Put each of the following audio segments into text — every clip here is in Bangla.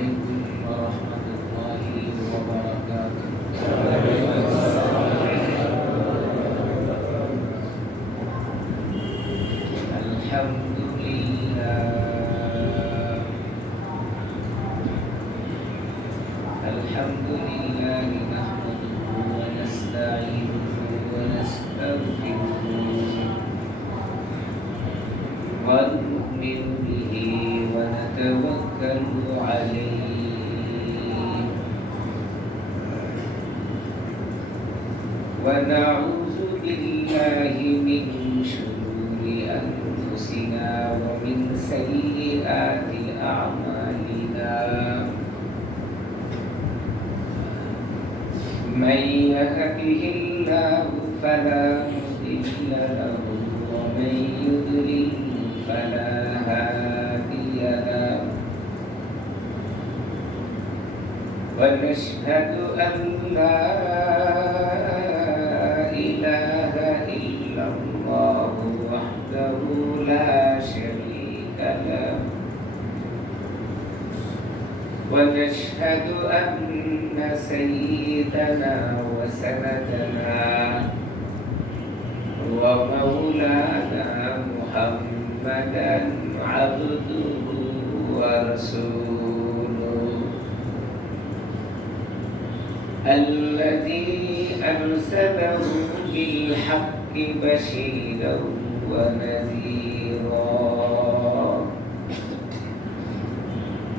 عليكم ورحمة الله وبركاته. الحمد لله نحمده ونستعينه ونستغفره ونؤمن به ونتوكل عليه ونعوذ بالله من شرور أنفسنا ومن سيئات أعمالنا. من يهده الله فلا مضل له ومن يضلل فلا هادي له. ونشهد أن لا إله إلا الله وحده لا شريك له. ونشهد أن سيدنا وسندنا ومولانا محمدا عبده ورسوله الذي أرسله بالحق بشيرا ونذيرا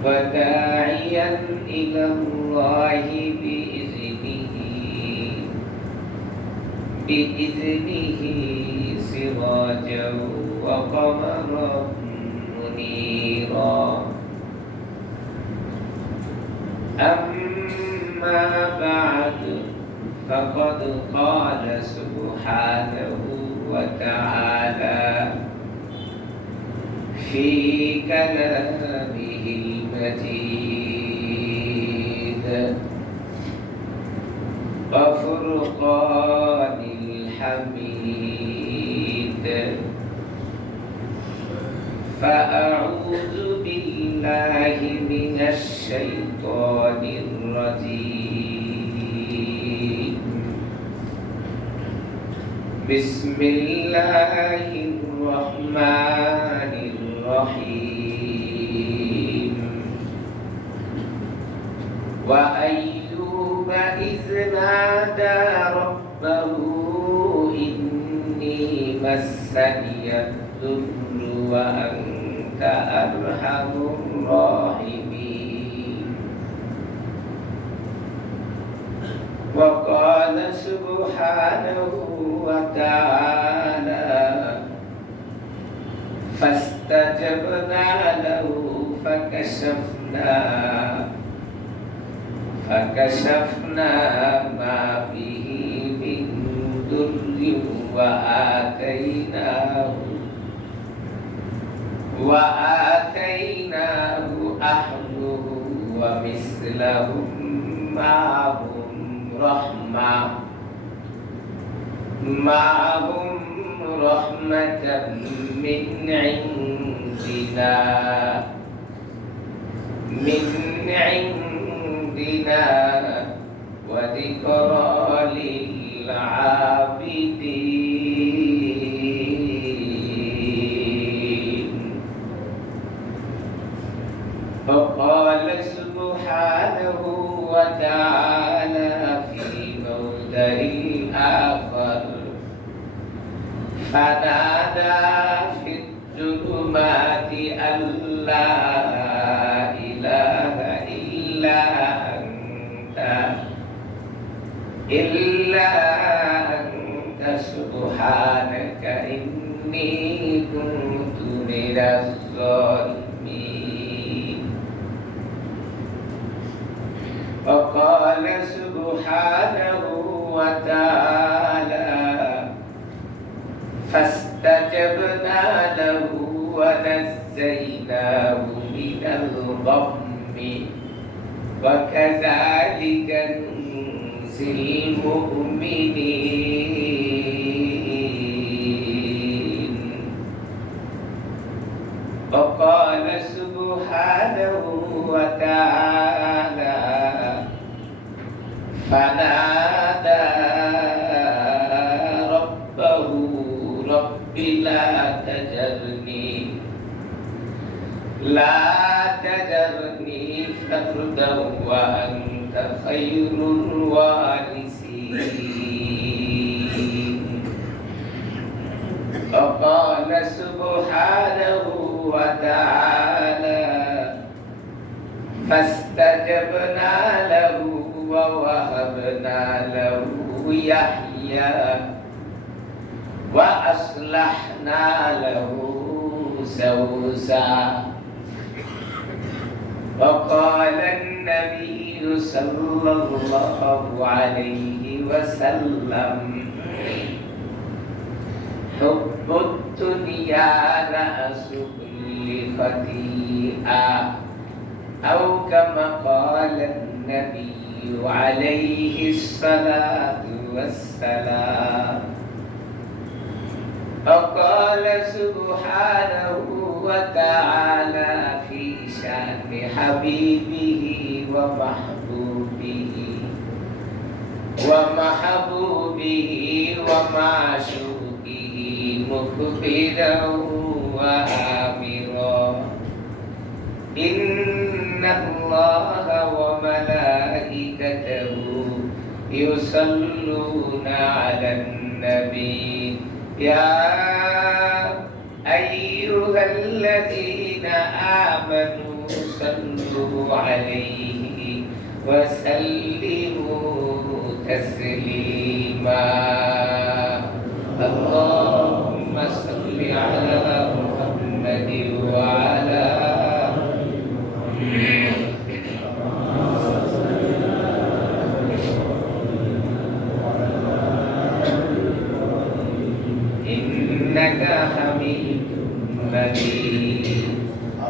وداعيا إلى الله بإذنه سراجا وقمرا منيرا. أما بعد فقد قال سبحانه وتعالى في كلامه المجيد وفرقان الحميد. فأعوذ بالله من الشيطان الرجيم. بسم الله الرحمن الرحيم. وأيوب إذ نادى ربه إني مسني الضر وأنت أرحم الراحمين. وقال سبحانه وتعالى فاستجبنا له فكشفنا ما به من ضر وآتيناه أهله ومثلهم معهم رحمة من عندنا وذكرى للعابدين. وقال سبحانه وتعالى في موضع آخر فنادى في الظلمات أن لا إله إلا أنت سبحانك إني كنت من الظالمين. وقال سبحانه وتعالى فاستجبنا له ونجيناه من الغم وكذلك ننجي المؤمنين. وقال سبحانه وتعالى فنادى ربه رب لا تجرني فردا وأنت خير الوارثين وقال سبحانه وتعالى فاستجبنا له ووهبنا له يحيى وأصلحنا له زوجا وقال النبي صلى الله عليه وسلم حب الدنيا رأس كل خطيئة أو كما قال النبي عليه الصلاة والسلام وقال سبحانه وتعالى في شأن حبيبه ومعشوقه مخبرا وآمرا إن الله وملائكته يصلون على النبي يا أيها الذين آمنوا صلوا عليه وسلموا تسليما اللهم صل على محمد وعلى إنك حميد مجيد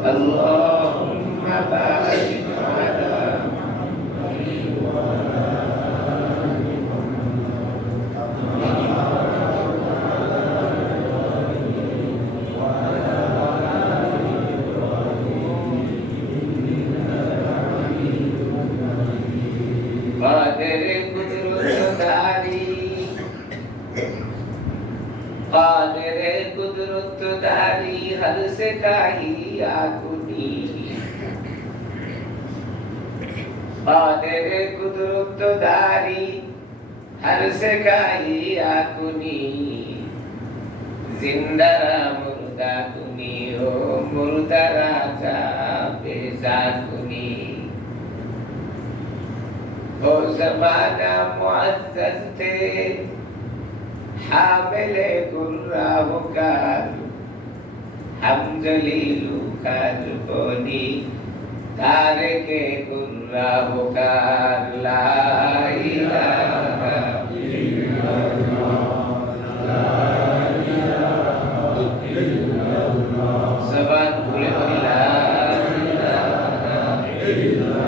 اللهم بارك على قادر قدرت داری ہر سے کاہی آگنی قادر قدرت داری ہر سے کاہی آگنی زندہ مردہ کنی ہو مردہ راجہ بیزا کنی ہو زمانہ معزز تھے حامل قرآن کار ہم جلیل کار بونی تارک قرآن کار لا الہ الا اللہ زبان بھولے ہوئی لا الہ الا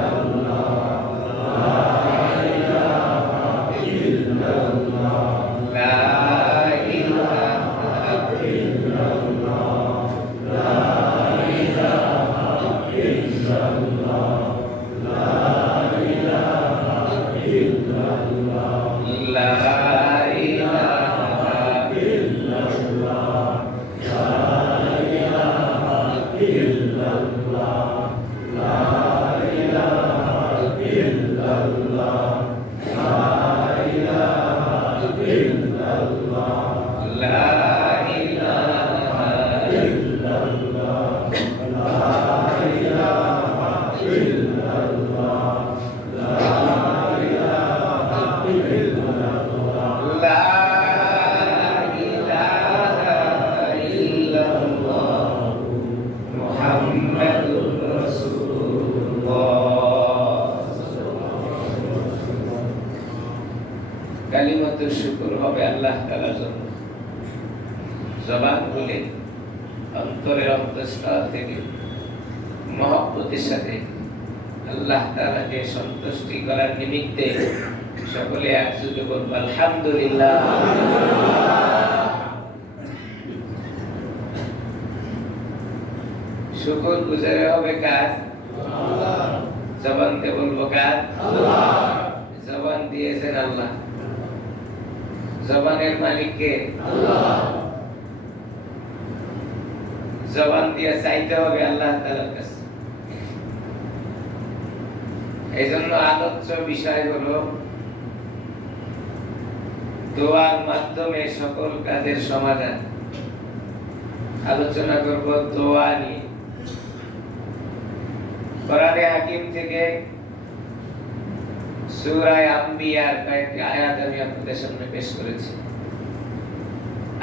কালিমাতুর শুকর হবে আল্লাহ তাআলার জন্য জবান খুলে অন্তরের অন্তঃস্থল থেকে মহব্বতের সাথে আল্লাহ তাআলাকে সন্তুষ্টি করার নিমিত্তে সকলে একযোগে বলব আলহামদুলিল্লাহ। শুকর গুজারে হবে কার? আল্লাহ। জবান দিয়ে বলবো কার? আল্লাহ। জবান দিয়েছেন আল্লাহ। জবানের মালিক কে? আল্লাহ। জবান দিয়ে চাইতে হবে আল্লাহ তাআলার কাছে। এইজন্য আলোচ্য বিষয় হলো দোয়ার মাধ্যমে সকল কাজের সমাধান। আলোচনা করব দোয়া নিয়ে। কোরআনে হাকিম থেকে সূরা আম্বিয়ার কয়েকটি আয়াত আমি আপনাদের সামনে পেশ করেছি।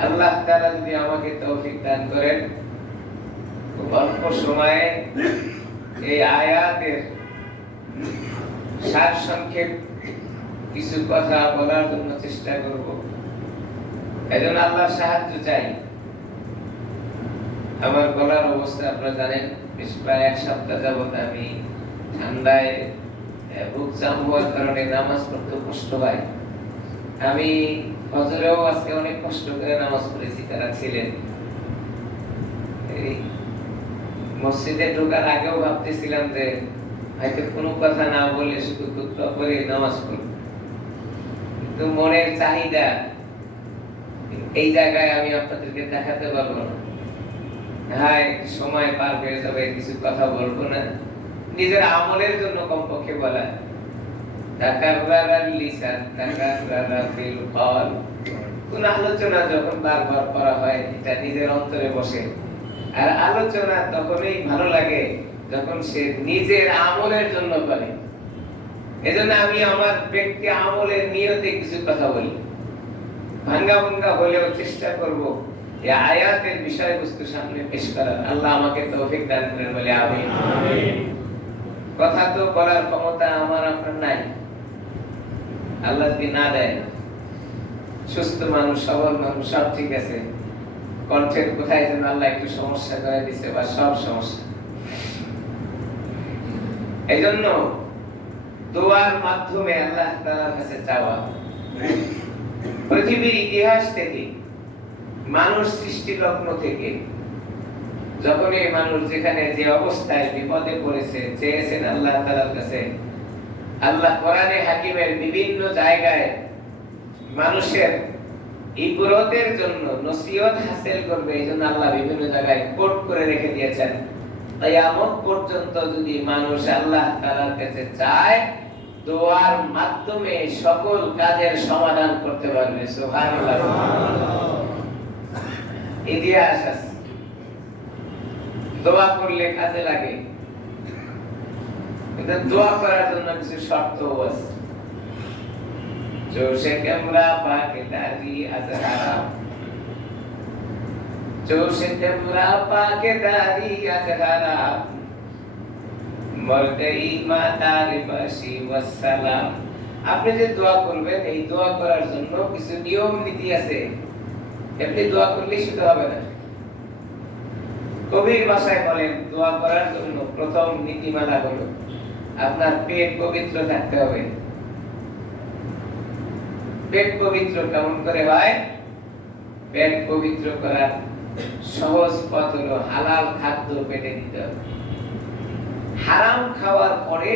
আল্লাহ তাআলা যদি আমাকে তৌফিক দান করেন, খুব অল্প সময়ে এই আয়াতের সার সংক্ষেপ কিছু কথা বলার জন্য চেষ্টা করব। এজন্য আল্লাহর সাহায্য চাই। আমার গলার অবস্থা আপনারা জানেন, বেশ প্রায় এক সপ্তাহ যাবত আমি ঠান্ডায় বুক জাম হওয়ার কারণে নামাজ পড়তে কষ্ট হয়। আমি ফজরেও আজকে অনেক কষ্ট করে নামাজ পড়েছি, তারা ছিলেন। এই মসজিদে ঢোকার আগেও ভাবতেছিলাম যে হয়তো কোনো কথা না বলে শুধু খুতবা করে নামাজ পড়ব, কিন্তু মনের চাহিদা এই জায়গায় আমি আপনাদেরকে দেখাতে পারবো না। হ্যাঁ, সময় পার হয়ে যাবে, কিছু কথা বলবো না, নিজের আমলের জন্য কমপক্ষে বলা। কোন আলোচনা যখন বারবার করা হয়, এটা নিজের অন্তরে বসে। আর আলোচনা তখনই ভালো লাগে যখন সে নিজের আমলের জন্য করে। এজন্য আমি আমার ব্যক্তি আমলের নিয়তে কিছু কথা বলি, ভাঙ্গা ভাঙ্গা হলেও চেষ্টা করব এই আয়াতের বিষয়বস্তু সামনে পেশ করার। আল্লাহ আমাকে তৌফিক দান করেন বলে আমিন। কথা তো বলার ক্ষমতা আমার আপনার নাই, আল্লাহ যদি না দেয়। সুস্থ মানুষ, সবল মানুষ, সব ঠিক আছে, কণ্ঠের কোথায় যেন আল্লাহ একটু সমস্যা করে দিচ্ছে, বা সব সমস্যা। এই জন্য দোয়ার মাধ্যমে আল্লাহ তাআলার কাছে চাওয়া। পৃথিবীর ইতিহাস থেকে, মানুষ সৃষ্টি লগ্ন থেকে, যখন এই মানুষ যেখানে যে অবস্থায় বিপদে পড়েছে, চেয়েছেন আল্লাহ তাআলার কাছে, আল্লাহ কোরআনে হাকিমের বিভিন্ন জায়গায় মানুষের ইবরতের জন্য নসিহত হাসিল করবে, এই জন্য আল্লাহ বিভিন্ন জায়গায় কোট করে রেখে দিয়েছেন। কিয়ামত পর্যন্ত যদি মানুষ আল্লাহ তাআলার কাছে চায়, দোয়ার মাধ্যমে সকল কাজের সমাধান করতে পারবে। সুবহানাল্লাহ। ইতিহাস আছে, দোয়া করলে কাজে লাগে, কিন্তু দোয়া করার জন্য কিছু শর্ত আছে। जो शेकमरा पाकेदारी अजहरा, जो शेकमरा पाकेदारी अजहरा, मरदई मातार बशी वस्सलाम। আপনি যে দোয়া করবেন, এই দোয়া করার জন্য কিছু নিয়ম নীতি আছে। এমনি দোয়া করলেই শুধু হবে না। কবির ভাষায় বলেন, দোয়া করার জন্য প্রথম নীতিমালা হলো আপনার পেট পবিত্র থাকতে হবে। পেট পবিত্র কেমন করে হয়? পেট পবিত্র করার সহজ পথ হলো হালাল খাদ্য পেটে দিতে হবে। হারাম খাওয়ার পরে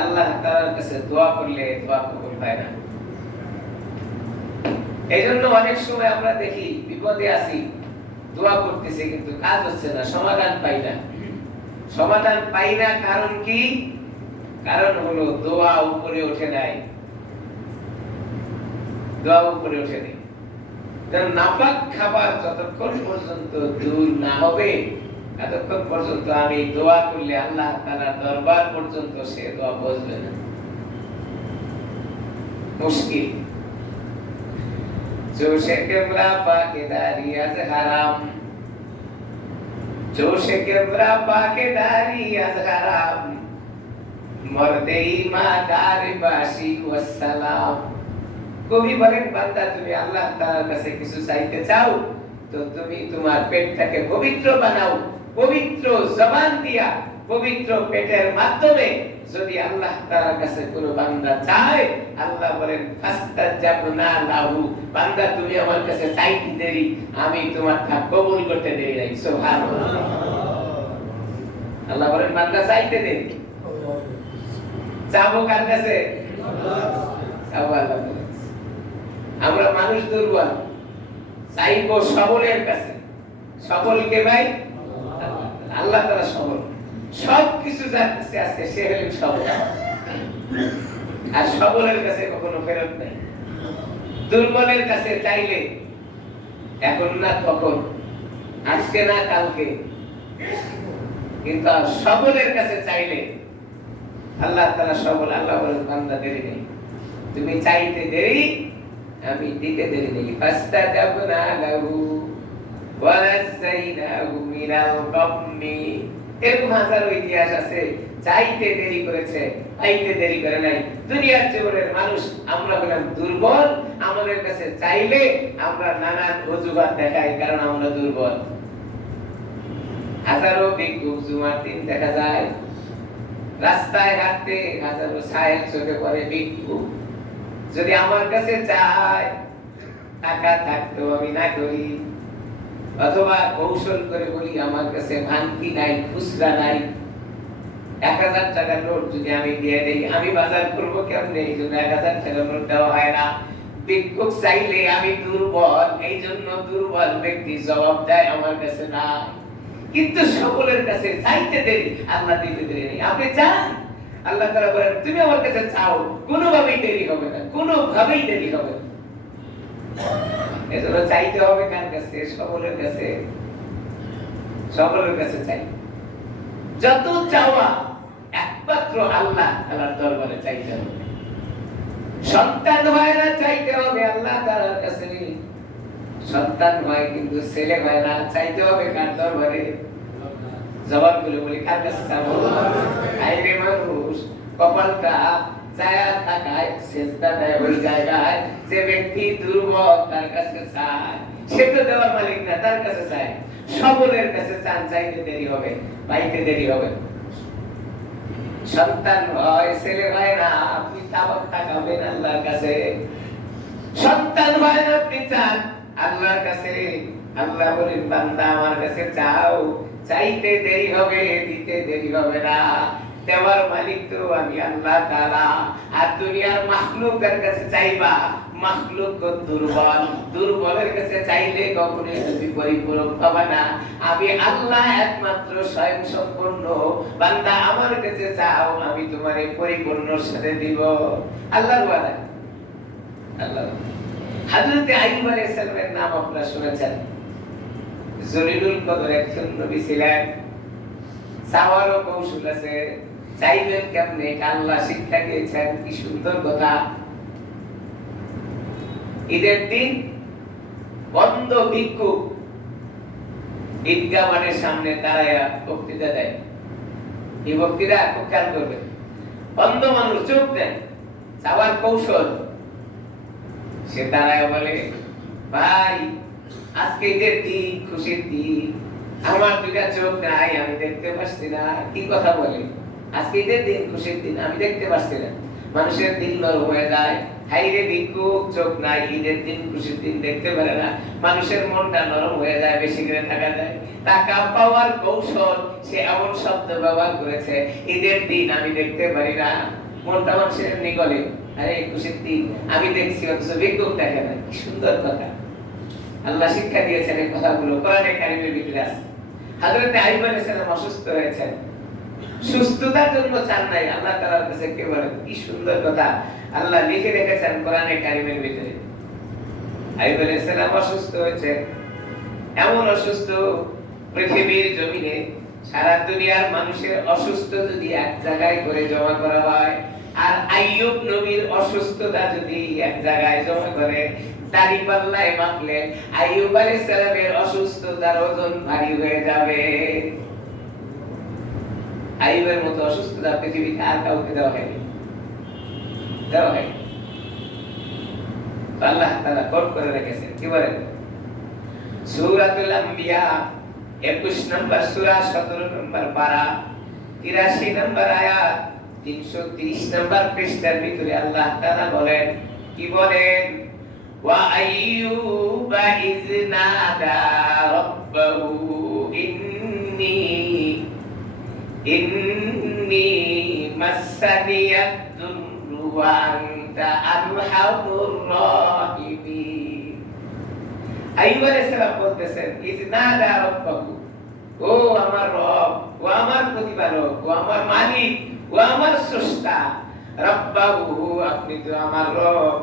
আল্লাহ তাআলার কাছে দোয়া করলে দোয়া কবুল হয় না। এইজন্য অনেক সময় আমরা দেখি বিপদে আছি, দোয়া করতেছি কিন্তু কাজ হচ্ছে না, সমাধান পাই না। সমাধান পাই না কারণ কি? কারণ হলো দোয়া উপরে ওঠে নাই, দোয়া উপরে ওঠেনি। নাপাক খাবার যতক্ষণ পর্যন্ত দূর না হবে, ততক্ষণ পর্যন্ত আমি দোয়া করলে আল্লাহ তাআলার দরবার পর্যন্ত সে দোয়া পৌঁছবে না। মুশকিল। जो शेकमरा पाकेदारी अज हराम, जो शेकमरा पाकेदारी अज हराम, मर्दे ईमानदार बाशी वस्सलाम। কবি বলেন, বান্দা তুমি আল্লাহ তাআলার কাছে কিছু চাইতে চাও, তো তুমি তোমার পেটটাকে পবিত্র বানাও। পবিত্র জবান দিয়া, পবিত্র পেটের মাধ্যমে যদি আল্লাহ তাআলার কাছে কোনো বান্দা চায়, আল্লাহ বলেন ফাস্তাজাবনা লাহু, বান্দা তুমি আমার কাছে চাইতে দেরি, আমি তোমার তা কবুল করতে দেরি নাই। সুবহানাল্লাহ। আল্লাহ বলেন বান্দা চাইতে দেরি, চাবো কার কাছে? চাবো আল্লাহ বলেন। আমরা মানুষ দুর্বল, চাইবো সবলের কাছে। সবলকে ভাই আল্লাহ তাআলা সবল, সবকিছু যার কাছে আছে সে হলেন সবল, আর সবলের কাছে কখনো ফেরত নাই। দুর্বলের কাছে চাইলে এখন না কখন, আজকে না কালকে, কিন্তু সবলের কাছে চাইলে আল্লাহ তাআলা সবল। আল্লাহ বলেন বান্দা দেরি নেই, তুমি চাইতে দেরি, আমি দিতে দেরি নেই। ফাস্তাজাবনা লাহু ওয়া নাযাইনাহু মিনাল গাম্মি। এরকম হাজারো ইতিহাস আছে, চাইতে দেরি করেছে, পাইতে দেরি করে নাই। দুনিয়ার জীবনের মানুষ আমরা হলাম দুর্বল, আমাদের কাছে চাইলে আমরা নানান অজুহাত দেখাই, কারণ আমরা দুর্বল। হাজারো ভিক্ষুক জুমার দিন দেখা যায় রাস্তায় হাঁটতে, হাজারো সাহেব চোখে পড়ে ভিক্ষুক। যদি আমার কাছে চায়, টাকা থাকতো আমি না করি, অথবা কৌশল করে বলি আমার কাছে ভাঙতি নাই, খুচরা নাই, 1000 টাকার নোট যদি আমি দিয়ে দেই, আমি বাজার করবো কেমনে? এই জন্য 1000 টাকার নোট দেওয়া হয় না। ভিক্ষুক চাইলে আমি দুর্বল, এই জন্য দুর্বল ব্যক্তি জবাব দেয় আমার কাছে না। কিন্তু সকলের কাছে চাইতে দেরি, আল্লাহ দিতে দেরি নেই। আপনি চান, আল্লাহ তাআলা বলেন তুমি আমার কাছে চাও, কোনোভাবেই দেরি হবে না, কোনোভাবেই দেরি হবে না। এজন্য চাইতে হবে কার কাছে? সকলের কাছে। সকলের কাছে চাই, যত চাওয়া একমাত্র আল্লাহ তাআলার দরবারে চাইতে হবে। সন্তান হয় না, চাইতে হবে আল্লাহ তাআলার কাছে। সন্তান হয় কিন্তু ছেলে হয় না, চাইতে হবে কার দরবারে? জবাব করে বলি কার কাছে চাবো? আইরে মানুষ কপালটা ছায়া থাকায় সেজদা দেয় ওই জায়গায়, যে ব্যক্তি দুর্বল তার কাছে চায়, সে তো দেওয়ার মালিক না, তার কাছে চায়। সবলের কাছে চান, চাইতে দেরি হবে, পাইতে দেরি হবে। সন্তান হয়, ছেলে হয় না, আপনি তাকাবেন আল্লাহর কাছে। সন্তান হয় না, আপনি চান আল্লাহর কাছে। আল্লাহ বলেন বান্দা আমার কাছে চাও, চাইতে দেরি হবে, দিতে দেরি হবে না। দেওয়ার মালিক তো আমি আল্লাহ তাআলা। আর দুনিয়ার মাখলুকের কাছে চাইবা, মাখলুক দুর্বল, দুর্বলের কাছে চাইলে কখনোই তুমি পরিপূরক পাবে না। আমি আল্লাহ একমাত্র স্বয়ং সম্পূর্ণ। বান্দা আমার কাছে চাও, আমি তোমারে পরিপূর্ণর সাথে দিব। আল্লাহর ওয়াদা। আল্লাহ হযরত আইয়ুব আলাইহিস সালামের নাম আপনারা শুনেছেন। জলিলুল কদর একজন নবী ছিলেন। চাওয়ারও কৌশল আছে, চাইবেন কেমনে আল্লাহ শিক্ষা দিয়েছেন। কি সুন্দর কথা! ঈদের দিন বন্ধ ভিক্ষুক ঈদগাহ মাঠের সামনে দাঁড়ায় বক্তৃতা দেয়। এই বক্তৃতা খুব খেয়াল করবেন। বন্ধ মানুষ চোখ দেন, চাওয়ার কৌশল। সে দাঁড়ায় বলে, ভাই আজকে ঈদের দিন, খুশির দিন, আমার দুইটা চোখ নাই, আমি দেখতে পাচ্ছি না। কি কথা বলে? আজকে ঈদের দিন, খুশির দিন, আমি দেখতে পাচ্ছি না। মানুষের দিল নরম হয়ে যায়। হাইরে ভিক্ষুক, চোখ নাই, ঈদের দিন, খুশির দিন দেখতে পারে না। মানুষের মনটা নরম হয়ে যায়, বেশি করে টাকা দেয়। টাকা পাওয়ার কৌশল, সে এমন শব্দ ব্যবহার করেছে, ঈদের দিন আমি দেখতে পারি না। মনটা মানুষের নিগলে, আরে খুশির দিন আমি দেখছি, অথচ ভিক্ষুক দেখে না। কি সুন্দর কথা! আল্লাহ শিক্ষা দিয়েছেন এই কথাগুলো কোরআনে কারিমের ভিতরে আছে। হযরত আইয়ুব আলাইহিস সালাম অসুস্থ হয়েছেন, সুস্থতার জন্য চান নাই, আল্লাহ তাআলার কাছে কে বলে। কি সুন্দর কথা আল্লাহ লিখে রেখেছেন কোরআনে কারিমের ভিতরে। আইয়ুব আলাইহিস সালাম অসুস্থ হয়েছে, এমন অসুস্থ পৃথিবীর জমিনে সারা দুনিয়ার মানুষের অসুস্থ যদি এক জায়গায় করে জমা করা হয়, আর আইয়ুব নবীর অসুস্থতা যদি এক জায়গায় জমা করে, দাড়ি পাল্লায় মাপলে আইয়ুব আলাইহিস সালামের অসুস্থতার ওজন ভারী হয়ে যাবে। আইয়ুবের মতো অসুস্থতা পৃথিবীতে আর কাউকে দেওয়া হয়নি, দেওয়া হয়নি। আল্লাহ তাআলা কোট করে রেখেছেন। কি বলেন? সূরাতুল আম্বিয়া 21 নম্বর সূরা, 17 নম্বর পারা, 83 নম্বর আয়াত, 330 নম্বর পৃষ্ঠার ভিতরে আল্লাহ তাআলা বলেন, কি বলেন? ওয়া আইয়ুবা ইয নাদা রাব্বাহু ইন্নী ইন্নী মাসানিয়াদ দুররু ওয়া আনতা আরহামুর রাহিমিন। আইয়ুব আলাইহিস সালাম বলতেছেন, ইজনাদা রাব্বাহু, ও আমার রব, ও আমার প্রতিপালক, ও আমার মালিক, ও আমার স্রষ্টা। রাব্বাহু, আপনি তো আমার রব।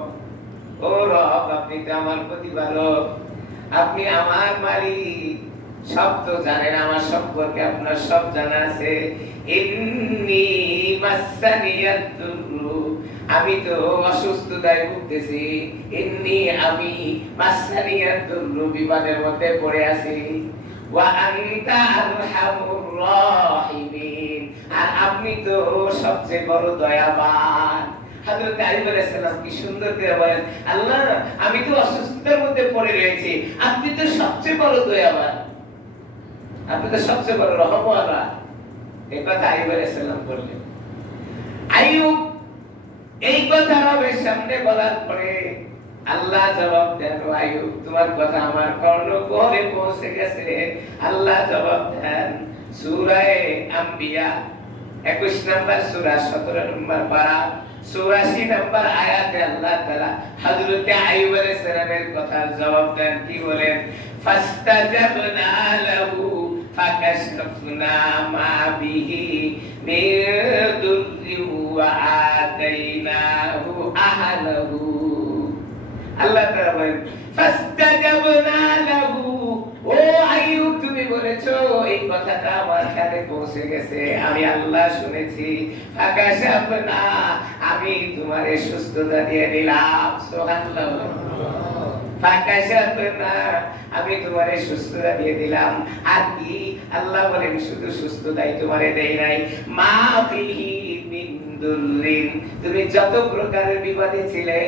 ও রব, আপনি তো আমার প্রতিপালক, আপনি আমার মালিক, সব তো জানেন, আমার সম্পর্কে আপনার সব জানা আছে। ইন্নী মাসানিয়াদ দুররু, আমি তো অসুস্থতায় ভুগতেছি। ইন্নী, আমি মাসানিয়াদ দুররু, বিপদের মধ্যে পড়ে আছি। ওয়া আনতা আরহামুর রাহিমিন, আর আপনি তো সবচেয়ে বড় দয়াবান। হযরত আইয়ুব আলাইহিস সালাম কি সুন্দর করে বলেন, আল্লাহ আমি তো অসুস্থতার মধ্যে পড়ে রয়েছি, আপনি তো সবচেয়ে বড় দয়াবান, আপনি তো সবচেয়ে বড় রহমওয়ালা। এই কথা আইয়ুব আলাইহিস সালাম বললেন। আইয়ুব এই কথা রবের সামনে বলার পরে আল্লাহ জবাব দেন, আইয়ুব তোমার কথা আমার কর্ণগহ্বরে পৌঁছে গেছে। আল্লাহ জবাব দেন সূরা আম্বিয়া 21 নম্বর সূরা 17 নম্বর পারা 84 নম্বর আয়াতে আল্লাহ তাআলা হযরত আইয়ুব আলাইহিস সালামের কথার জবাব দেন, কি বলেন? ফাস্তাজাবনা লাহু ফাকাশাফনা মা বিহি মিন দুররি ওয়া আতাইনাহু আহলাহু। আল্লাহ তাআলা বলেন ফাস্তাজাবনা লাহু, ও আইয়ুব তুমি বলেছো, এই কথাটা আমার কানে পৌঁছে গেছে, আমি আল্লাহ শুনেছি। ফাকাশাফনা, আমি তোমারে সুস্থতা দিয়ে দিলাম। সুবহানাল্লাহ। ফাকাশাফনা, আমি তোমারে সুস্থতা দিয়ে দিলাম। আর কি আল্লাহ বলেন, শুধু সুস্থতাই তোমারে দেই নাই, মা বিহি মিন দুররিন, তুমি যত প্রকারের বিপদে ছিলে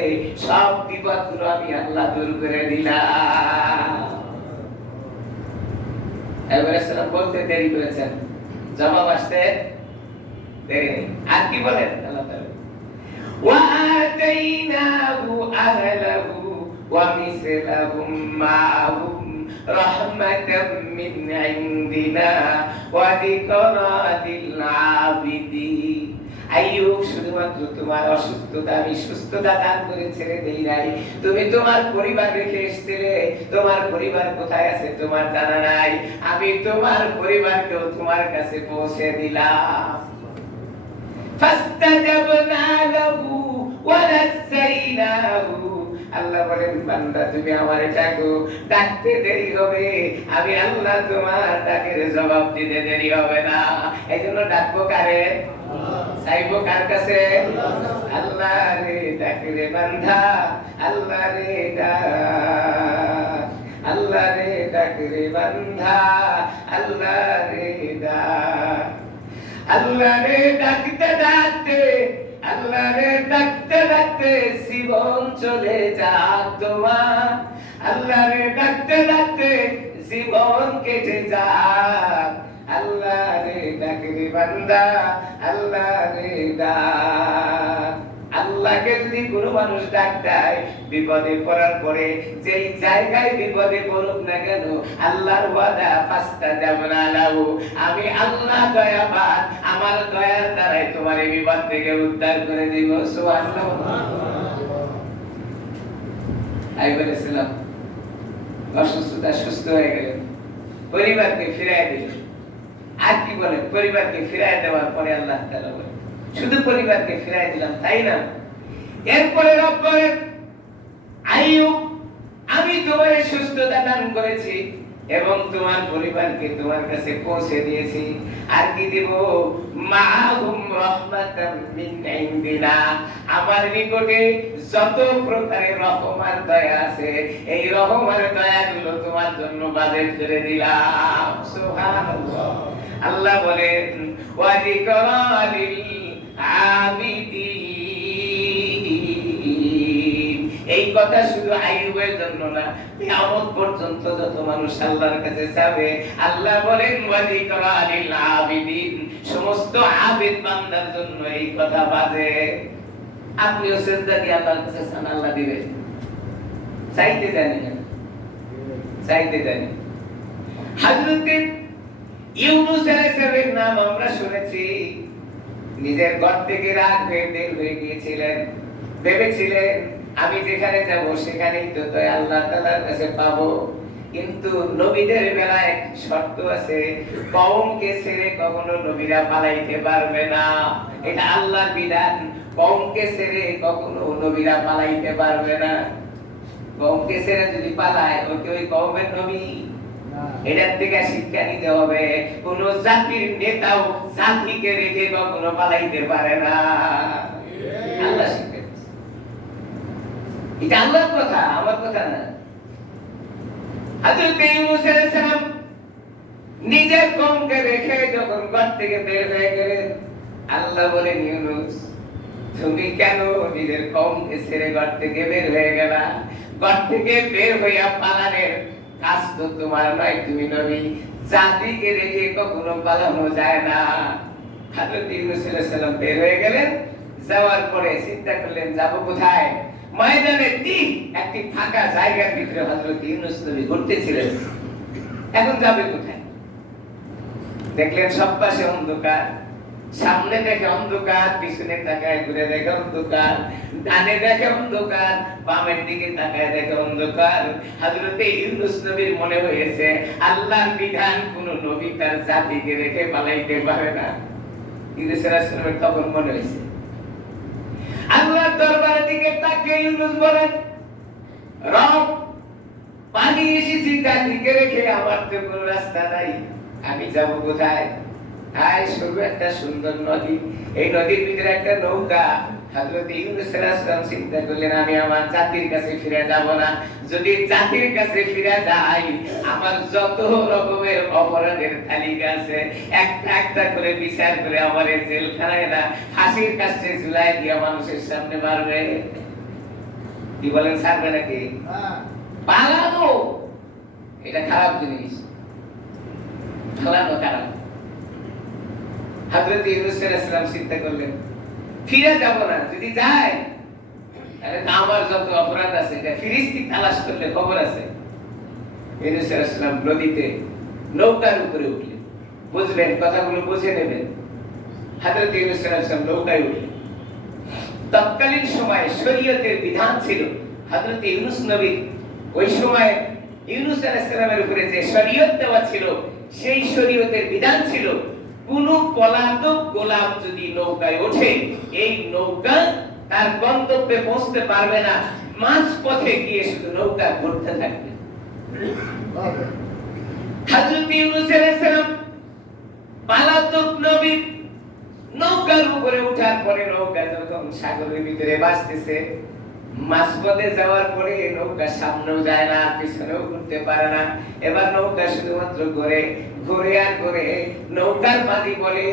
সব বিপদগুলো আমি আল্লাহ দূর করে দিলাম। আইয়ুব সালাম বলতে দেরি করেছেন, জবাব আসতে দেরি নেই। আর কি বলেন আল্লাহ তাআলা? ওয়া আতাইনাহু আহলাহু ওয়া মিসলাহুম মাআহুম রাহমাতাম মিন ইনদিনা ওয়া যিকরা লিল আবিদিন। আইয়ুব, শুধুমাত্র তোমার অসুস্থতা আমি সুস্থতা দান করে ছেড়ে দেই নাই। তুমি তোমার পরিবার রেখে এসেছিলে, তোমার পরিবার কোথায় আছে তোমার জানা নাই, আমি তোমার পরিবারকেও তোমার কাছে পৌঁছে দিলাম। ফাস্তাজাবনা লাহু ওয়া নাযাইনাহু, আল্লাহ বলেন বান্দা তুমি আমারে ডাকো, ডাকতে দেরি হবে, আমি আল্লাহ তোমার ডাকের জবাব দিতে দেরি হবে না। এইজন্য ডাকবো কারে? চাইবো কার কাছে? আল্লাহ রে ডাক রে বান্দা, আল্লাহ রে ডাক, আল্লাহ রে ডাক রে বান্দা, আল্লাহ রে ডাক। আল্লাহ রে ডাকতে ডাকতে, আল্লাহ রে ডাকতে ডাকতে জীবন চলে যাক তোমার। আল্লাহ রে ডাকতে ডাকতে জীবন কেটে যাক। আল্লাহ রে ডাক রে বান্দা, আল্লাহ রে ডাক। আল্লাহকে যদি কোনো মানুষ ডাক দেয় বিপদে পড়ার পরে, যেই জায়গায় বিপদে পড়ুক না কেন, আল্লাহর ওয়াদা ফাস্তাজাবনা লাহু, আমি আল্লাহ দয়াবান, আমার দয়ার দ্বারাই তোমার এই বিপদ থেকে উদ্ধার করে দিব। সুবহানাল্লাহ। আইয়ুব আলাইহিস সালাম অসুস্থতা সুস্থ হয়ে গেলেন, পরিবারকে ফিরিয়ে দিলেন। আর কি বলেন? পরিবারকে ফিরিয়ে দেওয়ার পরে আল্লাহ তাআলা বলেন, শুধু পরিবারকে ফিরিয়ে দিলাম তাই না, এরপরে রব বলেন, আইয়ুব আমি তোমার সুস্থতা দান করেছি এবং তোমার পরিবারকে তোমার কাছে পৌঁছে দিয়েছি। আর কি দেব? মাআহুম রাহমাতাম মিন ইনদিনা, আমার নিকটে যত প্রকারের রহম আর দয়া আছে, এই রহম আর দয়াগুলো তোমার জন্য বাজেট করে দিলাম। সুবহানাল্লাহ। আল্লাহ বলেন ওয়া যিকরা লিল আবিদিন, এই কথা শুধু আইয়ুবের জন্য না, কিয়ামত পর্যন্ত যত মানুষ আল্লাহর কাছে যাবে, আল্লাহ বলেন ওয়া যিকরা লিল আবিদিন, সমস্ত আবিদ বান্দার জন্য এই কথা বাজে। আপনিও সিজদা দিয়ে আল্লাহর কাছে চান, আল্লাহ দিবে। চাইতে জানি না, চাইতে জানি। হযরত ইউনূস আলাইহিস সালামের নাম আমরা শুনেছি। নিজের ঘর থেকে রাগ হয়ে বের হয়ে গিয়েছিলেন, ভেবেছিলেন আমি যেখানে যাব সেখানেই তো আল্লাহ তাআলার কাছে পাবো। কিন্তু নবীদের বেলায় শর্ত আছে, কওমকে ছেড়ে কখনো নবীরা পালাইতে পারবে না। এটা আল্লাহর বিধান, কওমকে ছেড়ে কখনো নবীরা পালাইতে পারবে না। কওমকে ছেড়ে যদি পালায় ওই কওমের নবী। এটার থেকে শিক্ষা নিতে হবে, কোন জাতির নেতাও জাতিকে রেখে কখনো পালাইতে পারে না। আল্লাহ শিক্ষা দিয়েছে, এটা আল্লাহর কথা, আমার কথা না। হযরত ইউনূস আলাইহিস সালাম নিজের কওমকে রেখে যখন ঘর থেকে বের হয়ে গেলেন, আল্লাহ বলেন ইউনূস তুমি কেন নিজের কওমকে ছেড়ে ঘর থেকে বের হয়ে গেলা? ঘর থেকে বের হইয়া পালানোর কাজ তো তোমার নয়, তুমি নবী, জাতিকে রেখে কখনো পালানো যায় না। হযরত ইউনূস আলাইহিস সালাম বের হয়ে গেলেন, যাওয়ার পরে চিন্তা করলেন যাব কোথায়। ময়দানে ঠিক একটি ফাঁকা জায়গার ভিতরে হযরত ইউনূস নবী ঘুরতেছিলেন, এখন যাবে কোথায়? দেখলেন সব পাশে অন্ধকার, সামনে দেখে অন্ধকার, পিছনে তাকায় ঘুরে দেখে অন্ধকার, ডানে দেখে অন্ধকার, বামের দিকে তাকায় দেখে অন্ধকার। হযরত ইউনূস নবীর মনে হয়েছে আল্লাহর বিধান কোন নবী তার জাতিকে রেখে পালাইতে পারে না। ইউনূস আলাইহিস সালামের তখন মনে হয়েছে। আল্লাহর দরবারের দিকে তাকিয়ে ইউনূস বলেন, রব, পানি এসেছি জাতিকে রেখে, আমার তো কোনো রাস্তা নাই, আমি যাব কোথায়? আয় শুরু একটা সুন্দর নদী, এই নদীর ভিতরে একটা নৌকা। হযরত ইউনূস আলাইহিস সালাম চিন্তা করলেন আমি আমার জাতির কাছে ফিরে যাব না। যদি জাতির কাছে ফিরে যাই, আমার যত রকমের অপরাধের তালিকা আছে একটা একটা করে বিচার করে আমার জেলখানায় না ফাঁসির কাছে ঝুলাই দিয়ে মানুষের সামনে মারবে। কি বলেন, ছাড়বে নাকি? পালানো এটা খারাপ জিনিস, পালানো খারাপ। হযরত ইউনূস আলাইহিস সালাম চিন্তা করলেন ফিরে যাব না, যদি যাই তাহলে আমার যত অপরাধ আছে এটা ফিরিস্তি তালাশ করলে খবর আছে। ইউনূস আলাইহিস সালাম নদীতে নৌকার উপরে উঠলেন, বুঝলেন কথাগুলো বুঝে নেবেন। হযরত ইউনূস আলাইহিস সালাম নৌকায় উঠলেন। তৎকালীন সময়ে শরীয়তের বিধান ছিল, হযরত ইউনূস নবী ওই সময় ইউনূস আলাইহিস সালামের উপরে যে শরীয়ত দেওয়া ছিল, সেই শরীয়তের বিধান ছিল কোন পলাতক গোলাম যদি নৌকায় ওঠে, এই নৌকা তার গন্তব্যে পৌঁছতে পারবে না, মাঝ পথে গিয়ে শুধু নৌকা ঘুরতে থাকবে। হযরত ইউনূস আলাইহিস সালাম পলাতক নবী নৌকার উপরে ওঠার পরে নৌকা যখন সাগরের ভিতরে ভাসতেছে, মাঝপথে যাওয়ার পরে নৌকা সামনেও যায় না, পিছনেও ঘুরতে পারে না। এবার নৌকা শুধুমাত্র ঘুরে ঘুরে আর ঘুরে। নৌকার মাঝি বলে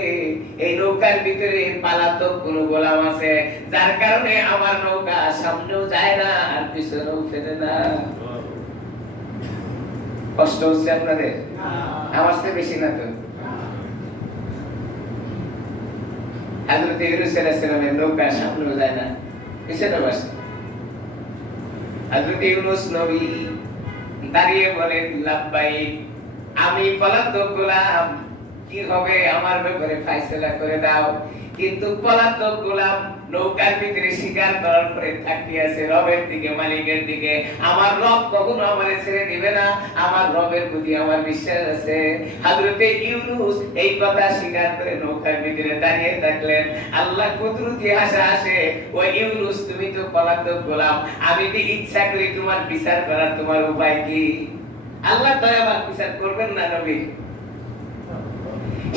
এই নৌকার ভিতরে পালাতক কোন গোলাম আছে, যার কারণে আমার নৌকা সামনেও যায় না আর পিছনেও ফেরে না। কষ্ট হচ্ছে আপনাদের? আমার চেয়ে বেশি না তো? হযরত ইউনূস আলাইহিস সালামের নৌকা সামনেও যায় না, পিছনেও আসে। হযরত ইউনূস নবী দাঁড়িয়ে বলেন লাব্বাইক, আমি পলাতক গোলাম, কি হবে আমার ব্যাপারে ফয়সালা করে দাও। কিন্তু পলাতক গোলাম নৌকার ভিতরে শিকার করার পরে তাকিয়ে আছে রবের দিকে, মালিকের দিকে। আমার রব কখনো আমারে ছেড়ে দিবে না, আমার রবের প্রতি আমার বিশ্বাস আছে। হযরত ইউনূস এই কথা স্বীকার করে নৌকার ভিতরে দাঁড়িয়ে থাকলেন। আল্লাহ কুদরতি হাসা আসে, ও ইউনূস তুমি তো পলাতক গোলাম, আমি কি ইচ্ছা করি তোমার বিচার করার, তোমার উপায় কি? আল্লাহ দয়াবান বিচার করবেন না নবী।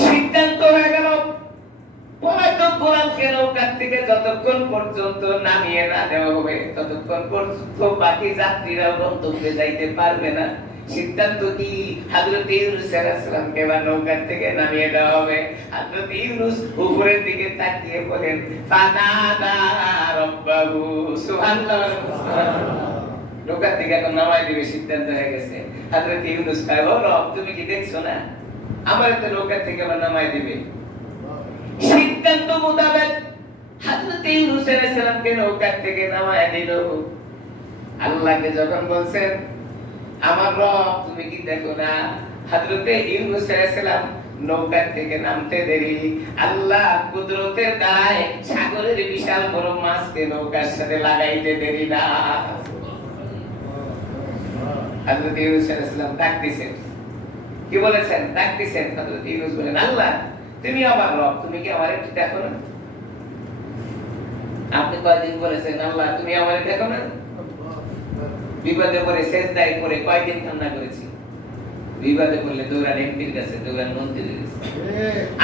সিদ্ধান্ত হয়ে গেল পলাতক গোলামকে নৌকার থেকে যতক্ষণ পর্যন্ত নামিয়ে না দেওয়া হবে ততক্ষণ পর্যন্ত বাকি যাত্রীরা গন্তব্যে যাইতে পারবে না। সিদ্ধান্ত কি? হযরত ইউনূস আলাইহিস সালামকে এবার নৌকার থেকে নামিয়ে দেওয়া হবে। হযরত ইউনূস উপরের দিকে তাকিয়ে বলেন ফানাদা রাব্বাহু, সুবহানাল্লাহ। নৌকার থেকে এখন নামাই দিবে, সিদ্ধান্ত হয়ে গেছে। হযরত ইউনূস কয়, ও রব, তুমি কি দেখছো না আমার তো নৌকার থেকে আবার নামাই দিবে। সিদ্ধান্ত মোতাবেক হযরত ইউনূস আলাইহিস সালামকে নৌকার থেকে নামায় দিল। আল্লাহকে যখন বলছেন আমার রব তুমি কি দেখো না, হযরত ইউনূস আলাইহিস সালাম নৌকা থেকে নামতে দেরি, আল্লাহ কুদরতের দ্বারায় সাগরের বিশাল বড় মাছকে নৌকার সাথে লাগাইতে দেরি না। হযরত ইউনূস আলাইহিস সালাম ডাক দিয়েছেন, কি বলেছেন? ডাক দিয়েছেন। হযরত ইউনূস বলেন, আল্লাহ তুমি আমার রব, তুমি কি আমারে একটু দেখো না? আপনি কয়দিন বলেছেন আল্লাহ তুমি আমারে দেখো না? বিপদে পড়ে সেজদায় পড়ে কয়দিন কান্না করেছি। বিপদে পড়লে দৌড়ান এমপির কাছে, দৌড়ান মন্ত্রীর কাছে।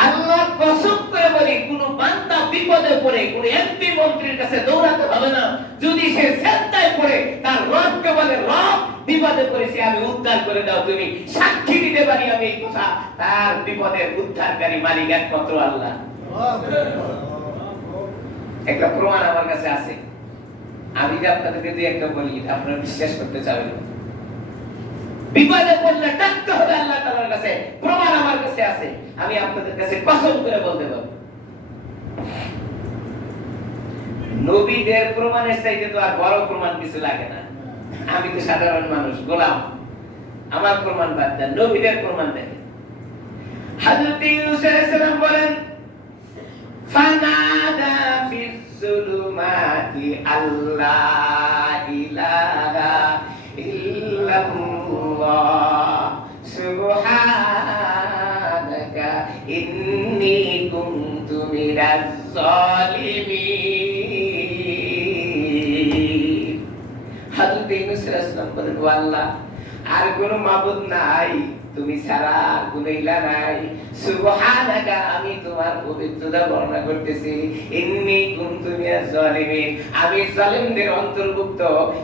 আল্লাহ কসম করে বলি, কোন বান্দা বিপদে পড়ে কোন এমপি মন্ত্রীর কাছে দৌড়াতে হবে না। যদি সে সেজদায় পড়ে তার রবকে বলে, রব বিপদে পড়েছি আমি উদ্ধার করে দাও, তুমি সাক্ষী দিতে পারি আমি এই কথা। তার বিপদের উদ্ধারকারী মালিক একমাত্র আল্লাহ। একটা প্রমাণ আমার কাছে আছে, আমি যে আপনাদেরকে দুই একটা বলি আপনারা বিশ্বাস করতে চাবেন। বিপদে পড়লে ডাকতে হবে আল্লাহ তাআলার কাছে, প্রমাণ আমার কাছে আছে, আমি আপনাদের কাছে কসম করে বলতে পারবো। নবীদের প্রমাণের চাইতে তো আর বড় প্রমাণ কিছু লাগে না। আমি তো সাধারণ মানুষ, গোলাম, আমার প্রমাণ বাদ দেন, নবীদের প্রমাণ দেখেন। হযরত ইউনূস আলাইহিস সালাম বলেন, ফানাদা ফিস যুলুমাতি আল্লা ইলাহা ইল্লাল্লাহ সুবহানাকা ইন্নী কুনতু মিনাজ জালিমিন। হযরত ইউনূস আলাইহিস সালাম বলেন, ও আল্লাহ আর কোনো মাবুদ নাই তুমি ছাড়া, কোনো ইলাহ নাই। সুবহানাকা আমি তোমার পবিত্রতা বর্ণনা করতেছি। ইন্নী কুনতু মিনাজ জালিমিন আমি জালিমদের অন্তর্ভুক্ত,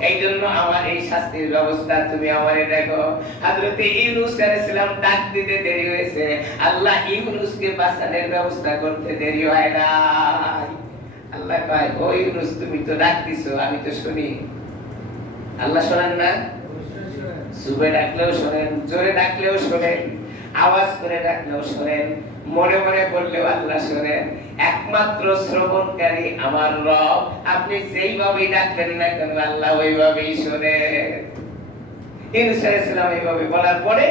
এইজন্য আমার এই শাস্তির ব্যবস্থা তুমি আমারে দেখো। হযরত ইউনূস আলাইহিস সালাম ডাক দিতে দেরি হয়েছে, আল্লাহ ইউনূসকে বাঁচানোর ব্যবস্থা করতে দেরি হয় না। আল্লাহ কয়, ও ইউনূস তুমি তো ডাক দিছো আমি তো শুনি। আল্লাহ শোনেন না? সুবে ডাকলেও শোনেন, জোরে ডাকলেও শোনেন, আওয়াজ করে ডাকলেও শোনেন, মনে মনে বললেও আল্লাহ শোনেন। একমাত্র শ্রবণকারী আমার রব, আপনি যেইভাবে ডাকবেন না কেন আল্লাহ ওইভাবেই শোনেন। ইউনূস আলাইহিস সালাম এইভাবে বলার পরে